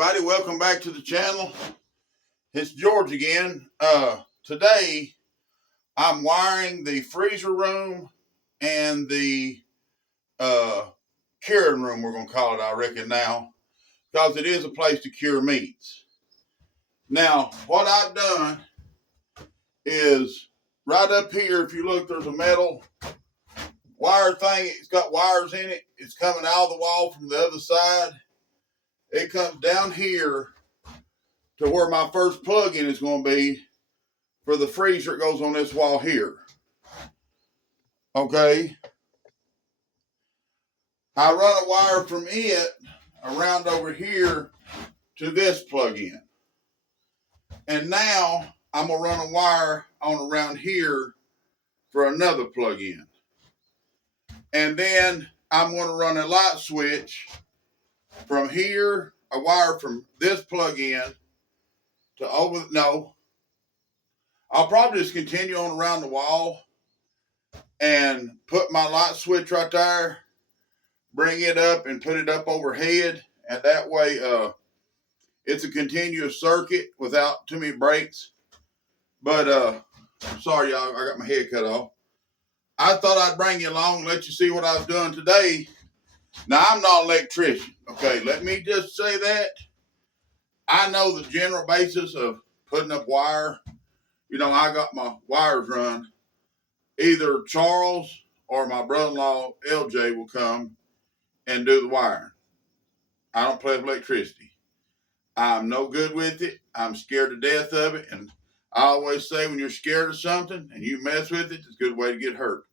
everybody, welcome back to the channel. It's George again. Today I'm wiring the freezer room and the curing room, we're going to call it, I reckon now, because it is a place to cure meats. Now, what I've done is right up here, if you look, there's a metal wire thing. It's got wires in it. It's coming out of the wall from the other side. It comes down here to where my first plug-in is going to be for the freezer. It goes on this wall here. Okay. I run a wire from it around over here to this plug-in. And now I'm going to run a wire on around here for another plug-in. And then I'm going to run a light switch from here, a wire from this plug-in to over, no. I'll probably just continue on around the wall and put my light switch right there, bring it up and put it up overhead. And that way, it's a continuous circuit without too many breaks. But, sorry, y'all, I got my head cut off. I thought I'd bring you along and let you see what I was doing today. Now, I'm not an electrician, okay? Let me just say that. I know the general basis of putting up wire. You know, I got my wires run. Either Charles or my brother-in-law, LJ, will come and do the wiring. I don't play with electricity. I'm no good with it. I'm scared to death of it. And I always say when you're scared of something and you mess with it, it's a good way to get hurt.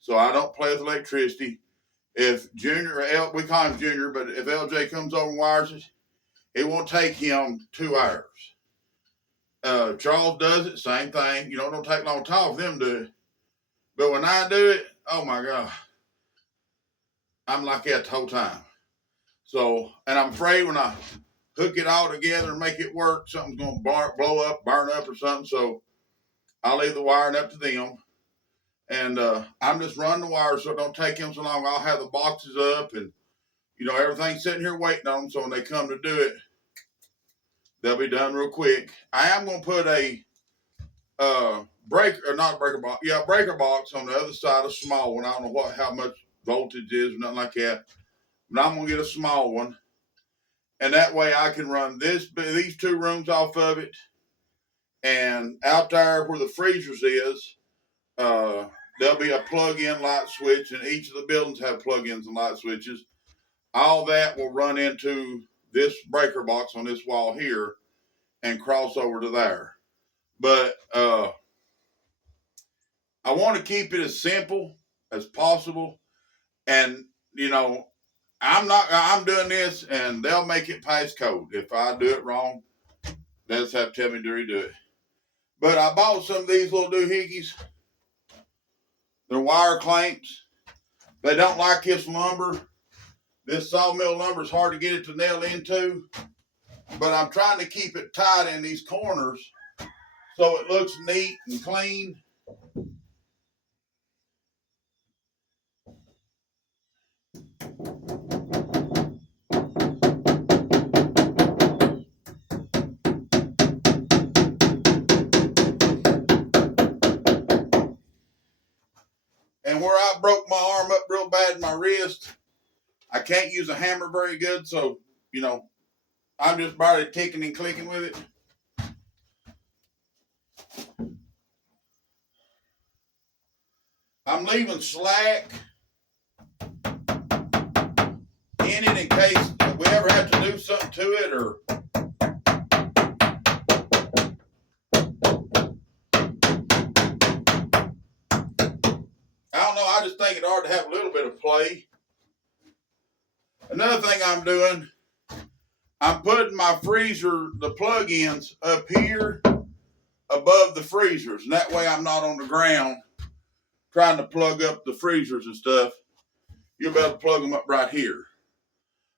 So I don't play with electricity. If Junior, we call him Junior, but if LJ comes over and wires it, it won't take him 2 hours. Charles does it, same thing. You know, it don't take long to talk for them to do it. But when I do it, oh my God, I'm like that the whole time. So, and I'm afraid when I hook it all together and make it work, something's going to blow up, burn up or something. So I'll leave the wiring up to them. And I'm just running the wires so it don't take them so long. I'll have the boxes up and, you know, everything's sitting here waiting on them. So when they come to do it, they'll be done real quick. I am going to put a breaker box on the other side, a small one. I don't know how much voltage is or nothing like that. But I'm going to get a small one. And that way I can run these 2 rooms off of it. And out there where the freezers is, there'll be a plug-in light switch, and each of the buildings have plug-ins and light switches. All that will run into this breaker box on this wall here and cross over to there. But I want to keep it as simple as possible. And, you know, I'm doing this and they'll make it pass code. If I do it wrong, they'll just have to tell me to redo it. But I bought some of these little doohickeys. They're wire clamps. They don't like this lumber. This sawmill lumber is hard to get it to nail into. But I'm trying to keep it tight in these corners so it looks neat and clean. And where I broke my arm up real bad in my wrist, I can't use a hammer very good. So, you know, I'm just barely ticking and clicking with it. I'm leaving slack in it in case we ever have to do something to it, or I don't know. I just think it ought to have a little bit of play. Another thing I'm doing, I'm putting my freezer, the plug-ins up here above the freezers. And that way I'm not on the ground trying to plug up the freezers and stuff. You'll be able to plug them up right here.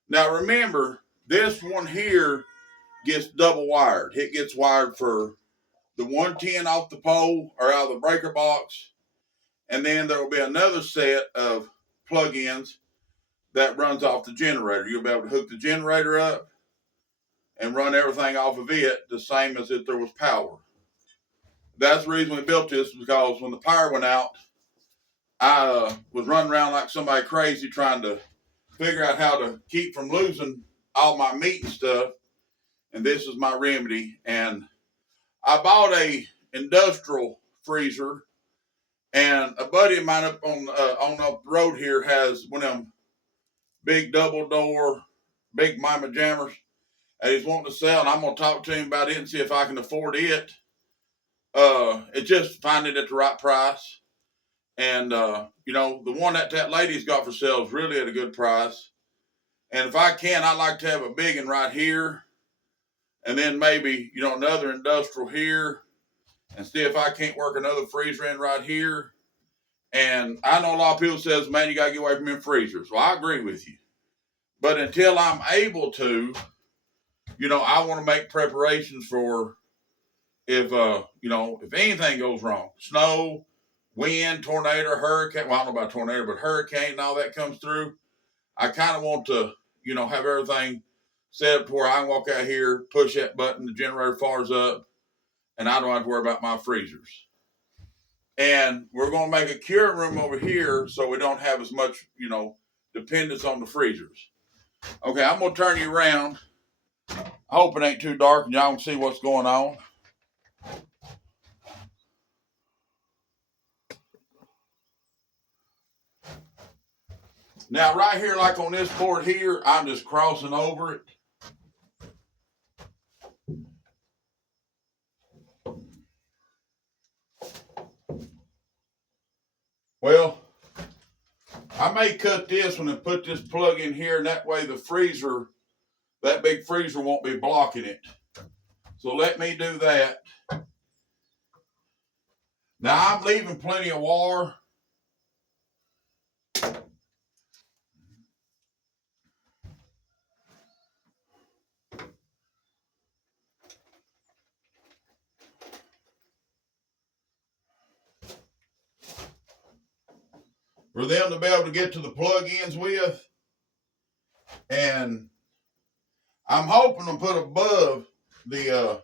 Now remember, this one here gets double wired. It gets wired for the 110 off the pole or out of the breaker box. And then there will be another set of plug-ins that runs off the generator. You'll be able to hook the generator up and run everything off of it the same as if there was power. That's the reason we built this, because when the power went out, I was running around like somebody crazy trying to figure out how to keep from losing all my meat and stuff. And this is my remedy. And I bought a industrial freezer, and a buddy of mine up on the road here has one of them big double door, big mama jammers, and he's wanting to sell. And I'm gonna talk to him about it and see if I can afford it. It's just finding it at the right price. And you know, the one that lady's got for sale is really at a good price. And if I can, I'd like to have a big one right here, and then maybe, you know, another industrial here, and see if I can't work another freezer in right here. And I know a lot of people says, man, you gotta get away from them freezers. Well, I agree with you. But until I'm able to, you know, I want to make preparations for if you know, if anything goes wrong. Snow, wind, tornado, hurricane. Well, I don't know about tornado, but hurricane and all that comes through. I kind of want to, you know, have everything set up to where I can walk out here, push that button, the generator fires up, and I don't have to worry about my freezers. And we're going to make a curing room over here so we don't have as much, you know, dependence on the freezers. Okay, I'm going to turn you around. I hope it ain't too dark and y'all can see what's going on. Now, right here, like on this board here, I'm just crossing over it. Well, I may cut this one and put this plug in here, and that way the freezer, that big freezer won't be blocking it. So let me do that. Now, I'm leaving plenty of water. For them to be able to get to the plug-ins with. And I'm hoping to put above the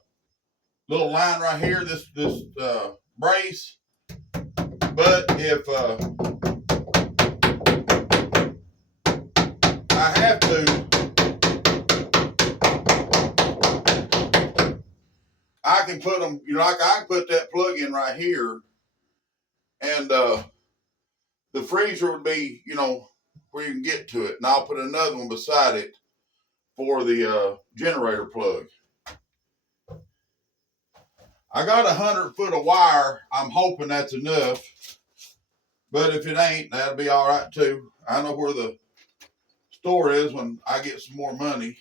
little line right here, this brace. But if I have to, I can put them, you know, like I can put that plug in right here, and the freezer would be, you know, where you can get to it. And I'll put another one beside it for the generator plug. I got 100 foot of wire. I'm hoping that's enough. But if it ain't, that'll be all right too. I know where the store is when I get some more money.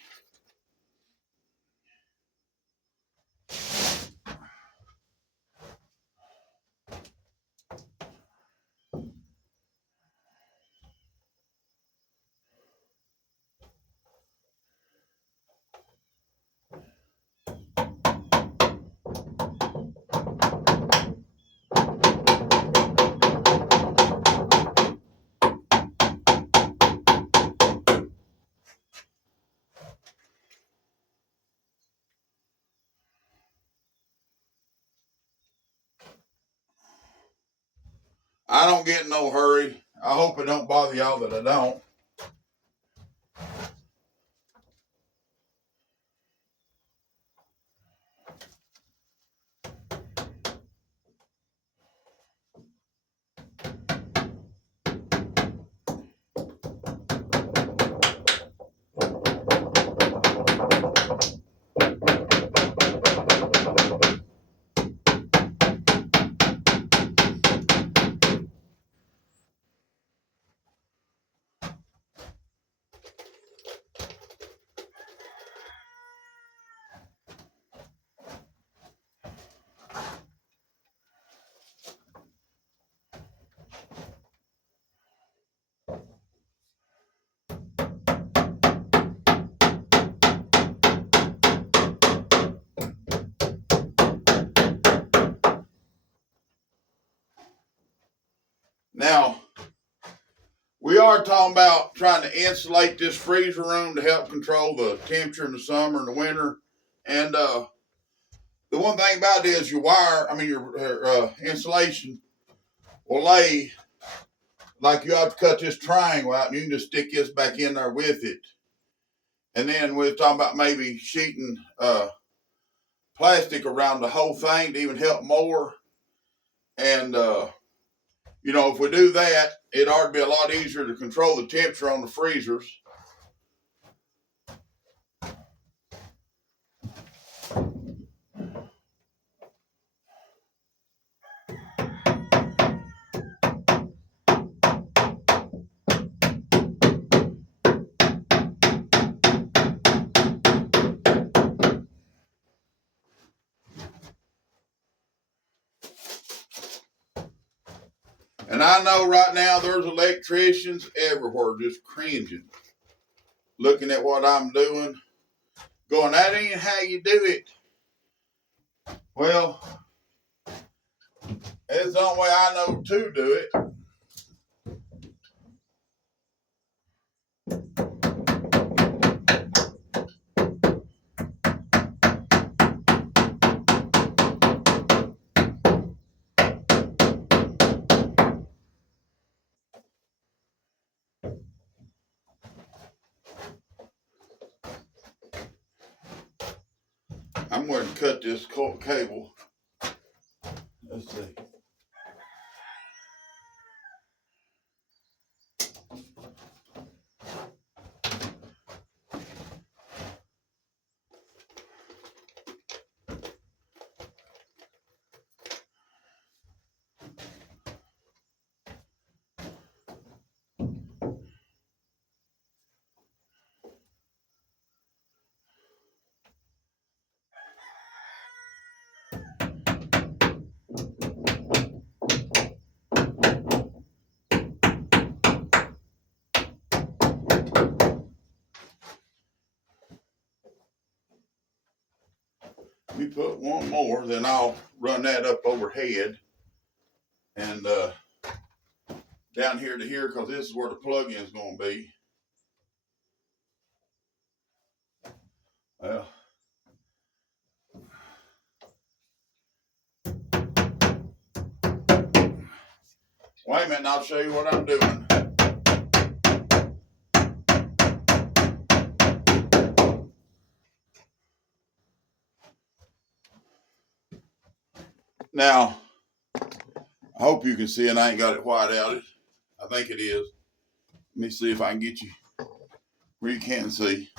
I don't get in no hurry. I hope it don't bother y'all that I don't. are talking about trying to insulate this freezer room to help control the temperature in the summer and the winter. And the one thing about it is your wire, your insulation will lay like you have to cut this triangle out and you can just stick this back in there with it. And then we're talking about maybe sheeting plastic around the whole thing to even help more. And, if we do that, it ought to be a lot easier to control the temperature on the freezers. And I know right now there's electricians everywhere just cringing, looking at what I'm doing, going, that ain't how you do it. Well, it's the only way I know to do it. I'm going to cut this cable. Let's see. Let me put one more, then I'll run that up overhead and down here to here, because this is where the plug-in is going to be. Well, wait a minute, and I'll show you what I'm doing. Now, I hope you can see, and I ain't got it white outed. I think it is. Let me see if I can get you where you can see.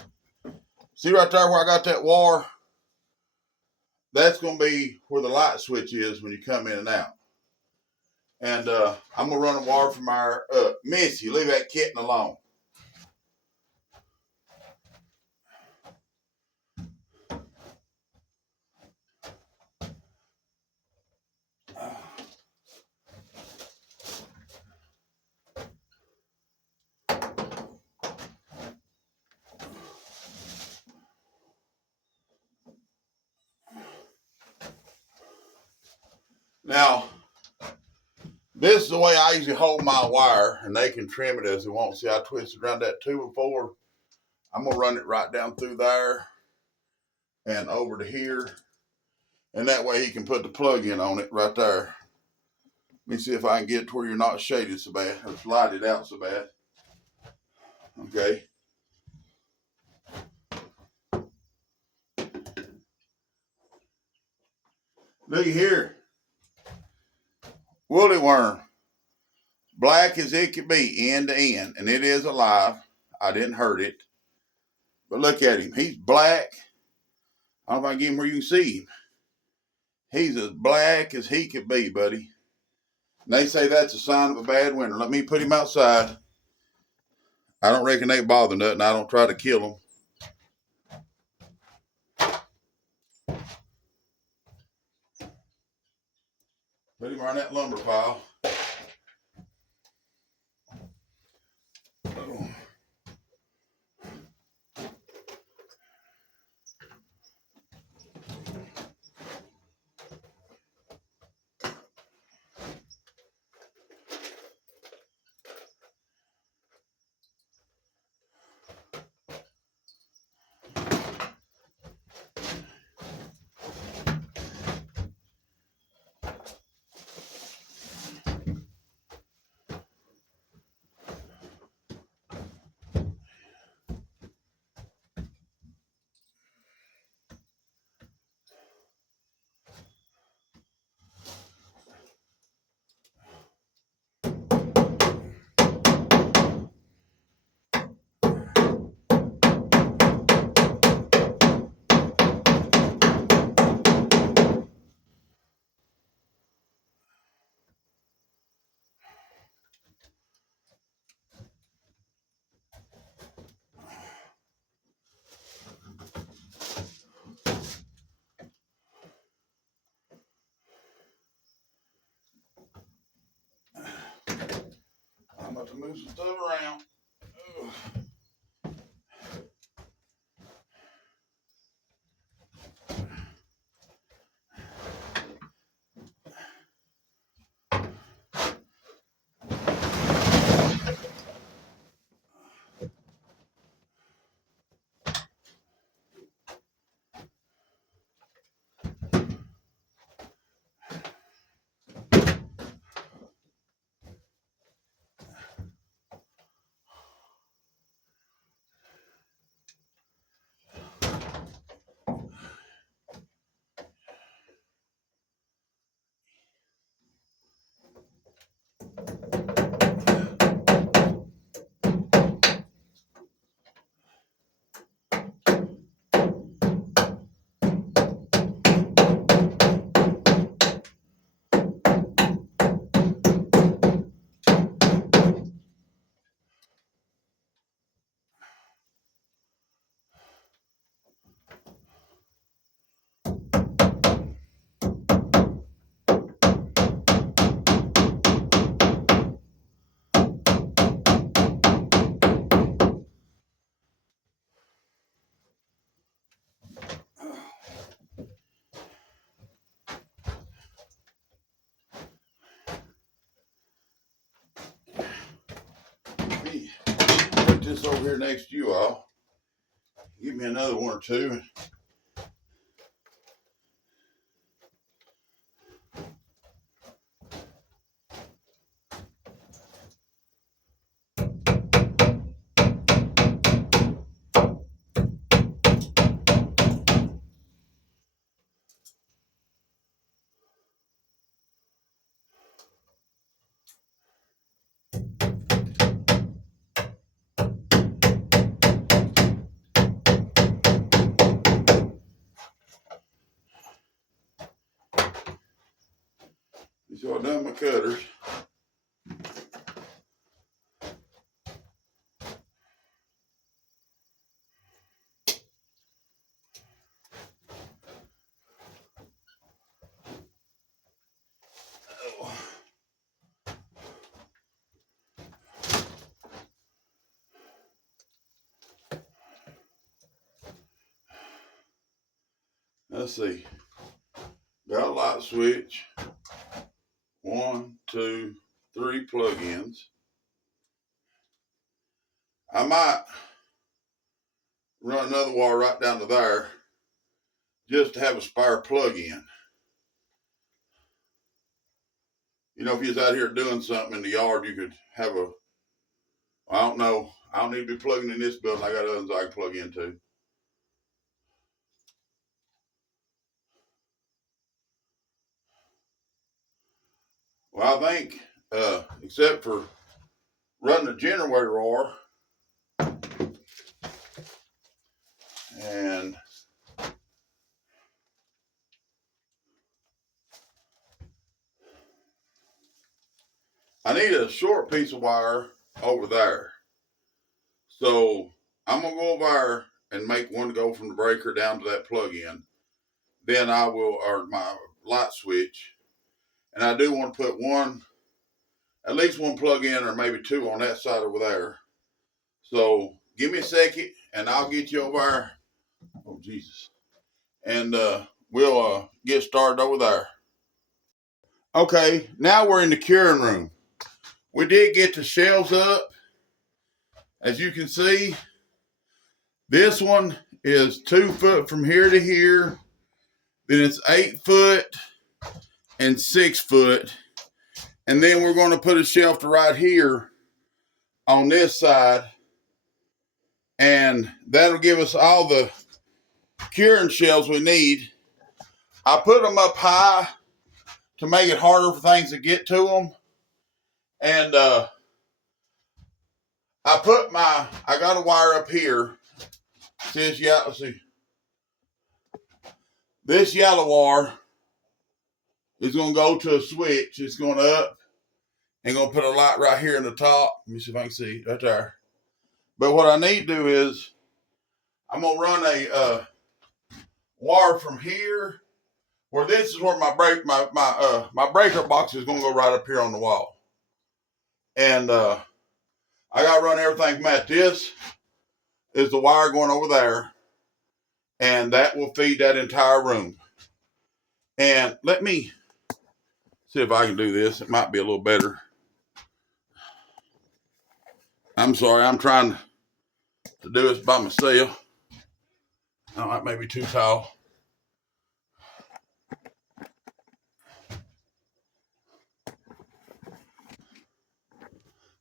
See right there where I got that wire? That's going to be where the light switch is when you come in and out. And I'm going to run a wire from our Missy. Leave that kitten alone. Now, this is the way I usually hold my wire, and they can trim it as they want. See, I twisted around that 2 before. I'm going to run it right down through there and over to here. And that way he can put the plug in on it right there. Let me see if I can get to where you're not shaded so bad, or lighted out so bad. Okay. Look here. Woolly worm. Black as it could be, end to end. And it is alive. I didn't hurt it. But look at him. He's black. I don't know if I can get him where you can see him. He's as black as he could be, buddy. And they say that's a sign of a bad winter. Let me put him outside. I don't reckon they bother nothing. I don't try to kill them. Put him on that lumber pile. About to move some stuff around. Ugh. Let me put this over here next to you all. Give me another one or two. These are done my cutters. Oh. Let's see. Got a light switch. 1, 2, 3 plug-ins. I might run another wire right down to there just to have a spare plug-in. You know, if you was out here doing something in the yard, you could have a, I don't know, I don't need to be plugging in this building. I got others I can plug into. Well, I think, except for running the generator wire, and I need a short piece of wire over there. So I'm going to go over there and make one go from the breaker down to that plug-in. Then I will, or my light switch. And I do want to put one, at least one plug-in or maybe two on that side over there. So give me a second and I'll get you over there. Oh, Jesus. And we'll get started over there. Okay, now we're in the curing room. We did get the shelves up. As you can see, this one is 2 foot from here to here. Then it's 8 foot and 6 foot. And then we're going to put a shelf to right here on this side. And that'll give us all the curing shelves we need. I put them up high to make it harder for things to get to them. And I got a wire up here. Says, yeah, let's see. This yellow wire is going to go to a switch. It's going up and going to put a light right here in the top. Let me see if I can see right there. But what I need to do is I'm going to run a wire from here, where this is where my breaker box is going to go right up here on the wall. And I got to run everything from that. This is the wire going over there, and that will feed that entire room. And let me see if I can do this. It might be a little better. I'm sorry, I'm trying to do this by myself. Oh, that may be too tall.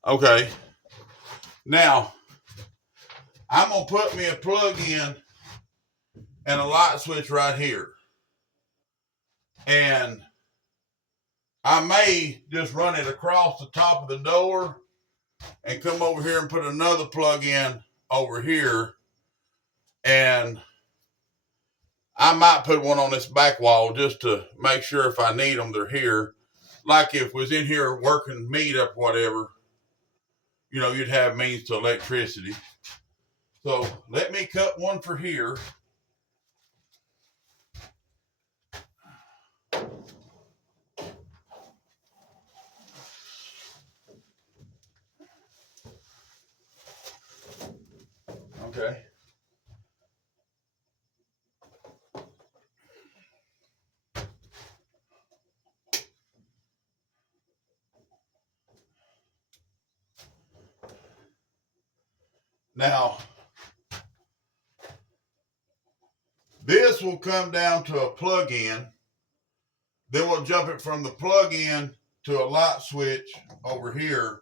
Okay. Now, I'm going to put me a plug in and a light switch right here. And I may just run it across the top of the door and come over here and put another plug in over here. And I might put one on this back wall just to make sure if I need them, they're here. Like if was in here working meat up, whatever, you'd have means to electricity. So let me cut one for here. Okay. Now, this will come down to a plug-in. Then we'll jump it from the plug-in to a light switch over here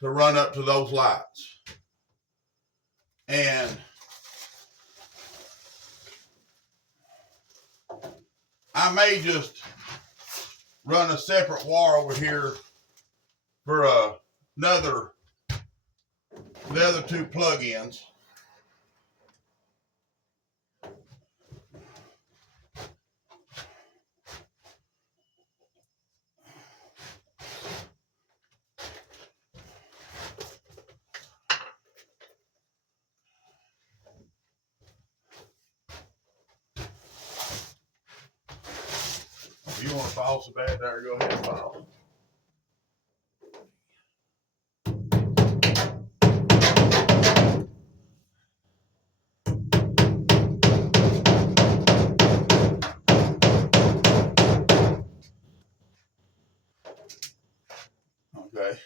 to run up to those lights. And I may just run a separate wire over here for the other two plug-ins. If you want to file so bad there, go ahead and file. Okay.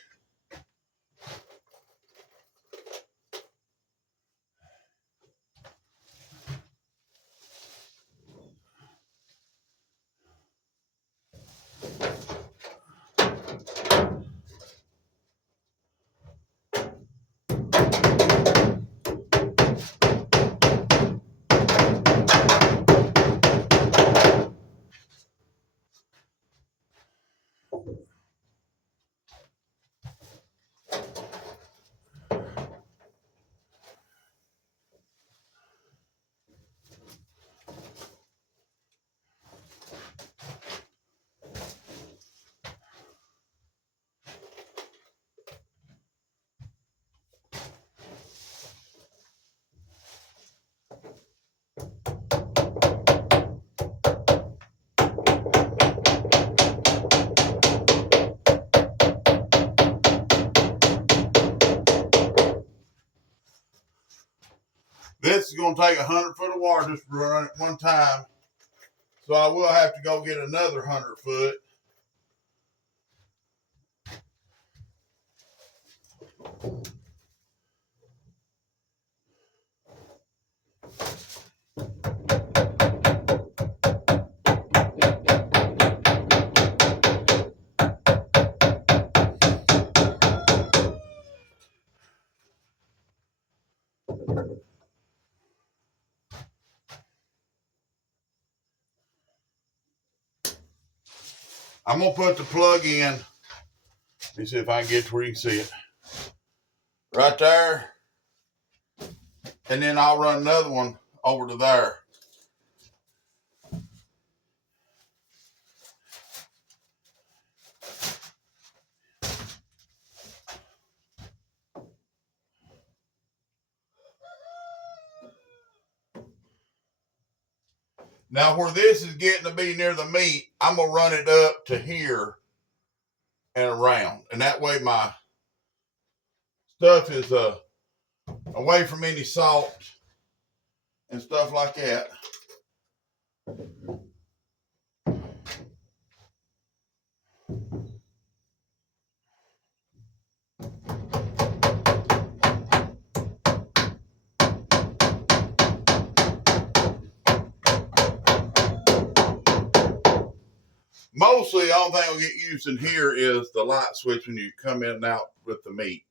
This is going to take 100 foot of wire just to run it one time. So I will have to go get another 100 foot. I'm going to put the plug in. Let me see if I can get to where you can see it. Right there. And then I'll run another one over to there. Now where this is getting to be near the meat, I'm going to run it up to here and around. And that way my stuff is away from any salt and stuff like that. Mostly, the only thing will get used in here is the light switch when you come in and out with the meat.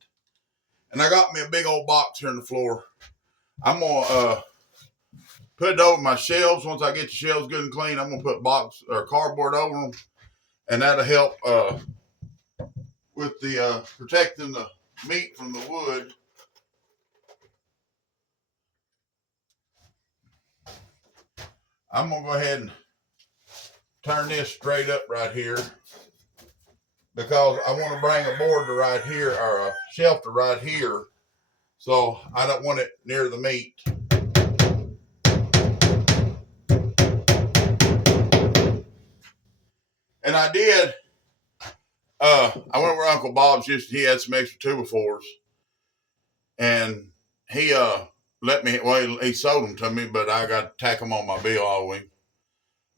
And I got me a big old box here on the floor. I'm gonna put it over my shelves. Once I get the shelves good and clean, I'm gonna put box or cardboard over them, and that'll help with the protecting the meat from the wood. I'm gonna go ahead and turn this straight up right here because I want to bring a board to right here or a shelf to right here, so I don't want it near the meat. And I did. I went over to Uncle Bob's. He had some extra 2x4s, and he let me. Well, he sold them to me, but I got to tack them on my bill all week.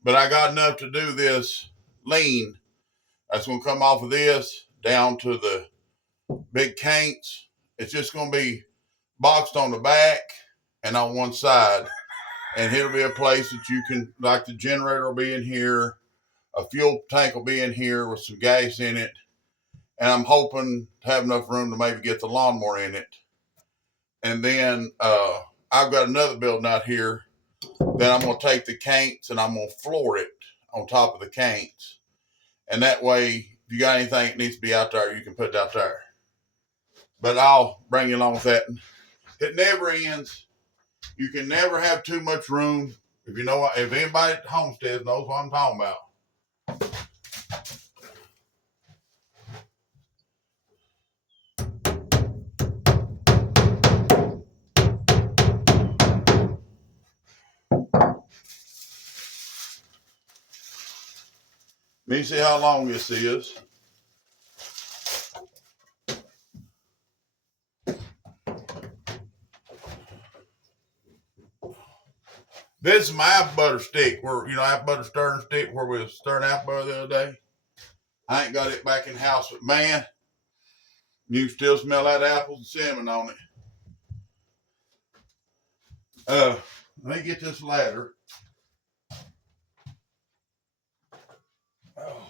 But I got enough to do this lean. That's going to come off of this down to the big canks. It's just going to be boxed on the back and on one side. And it'll be a place that you can, like the generator will be in here. A fuel tank will be in here with some gas in it. And I'm hoping to have enough room to maybe get the lawnmower in it. And then I've got another building out here that I'm going to take the canks and I'm going to floor it on top of the canks. And that way, if you got anything that needs to be out there, you can put it out there. But I'll bring you along with that. It never ends. You can never have too much room. If you know what, if anybody at Homestead knows what I'm talking about. Let me see how long this is. This is my apple butter stick, where apple butter stirring stick, where we was stirring apple butter the other day. I ain't got it back in the house, but man, you still smell that apples and cinnamon on it. Let me get this ladder. Oh.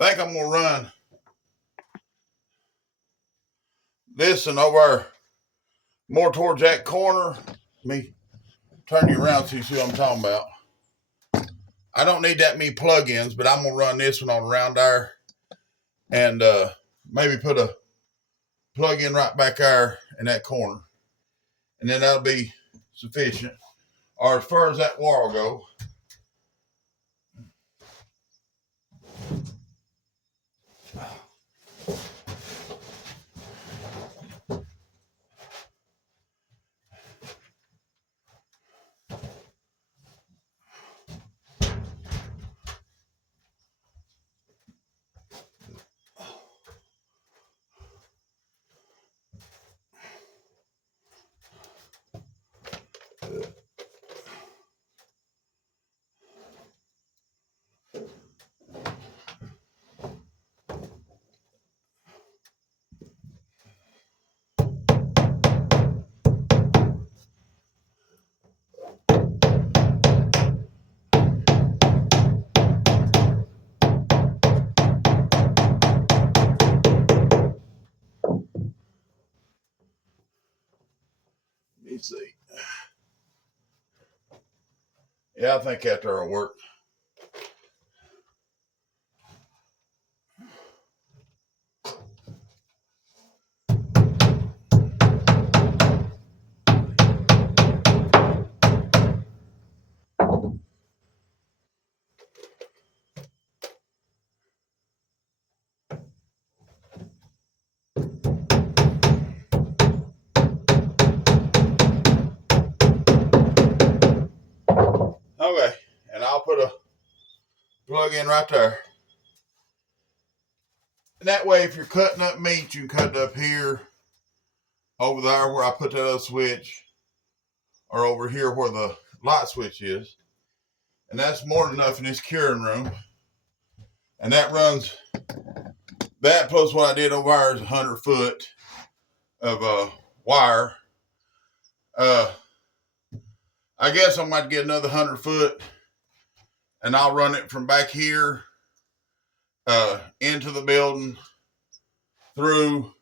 I think I'm gonna run this and over more towards that corner. Let me turn you around so you see what I'm talking about. I don't need that many plug-ins, but I'm gonna run this one on around there and maybe put a plug-in right back there in that corner. And then that'll be sufficient. Or as far as that wall go. see. Yeah, I think that there will work. Okay, and I'll put a plug in right there. And that way, if you're cutting up meat, you can cut it up here, over there where I put that other switch, or over here where the light switch is. And that's more than enough in this curing room. And that runs, that plus what I did over there is 100 foot of wire. I guess I might get another 100 foot, and I'll run it from back here into the building, through,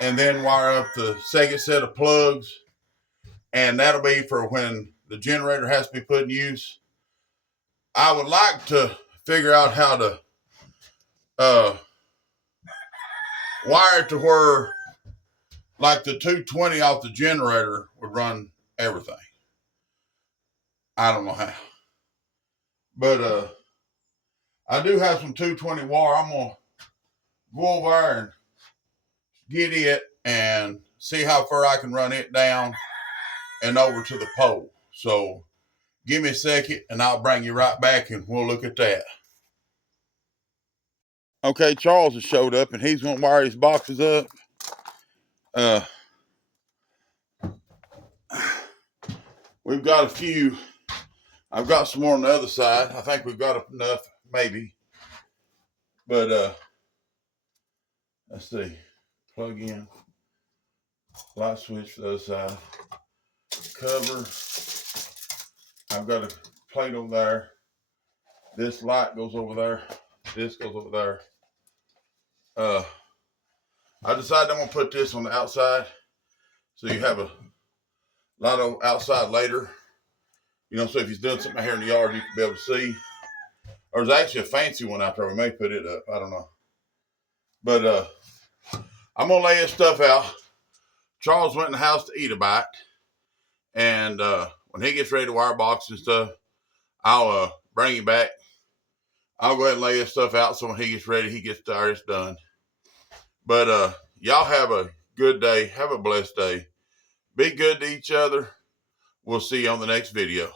and then wire up the second set of plugs. And that'll be for when the generator has to be put in use. I would like to figure out how to wire it to where, like, the 220 off the generator would run everything. I don't know how. But I do have some 220 wire. I'm going to go over there and get it and see how far I can run it down and over to the pole. So give me a second and I'll bring you right back and we'll look at that. Okay, Charles has showed up and he's going to wire his boxes up. We've got a few. I've got some more on the other side. I think we've got enough, maybe. But let's see. Plug in. Light switch for the other side. Cover. I've got a plate over there. This light goes over there. This goes over there. I decided I'm going to put this on the outside so you have a lot of outside later. You know, so if he's doing something here in the yard, you can be able to see. Or there's actually a fancy one out there. We may put it up. I don't know. But I'm going to lay this stuff out. Charles went in the house to eat a bite. And when he gets ready to wire box and stuff, I'll bring him back. I'll go ahead and lay this stuff out so when he gets ready, he gets there, it's done. But y'all have a good day. Have a blessed day. Be good to each other. We'll see you on the next video.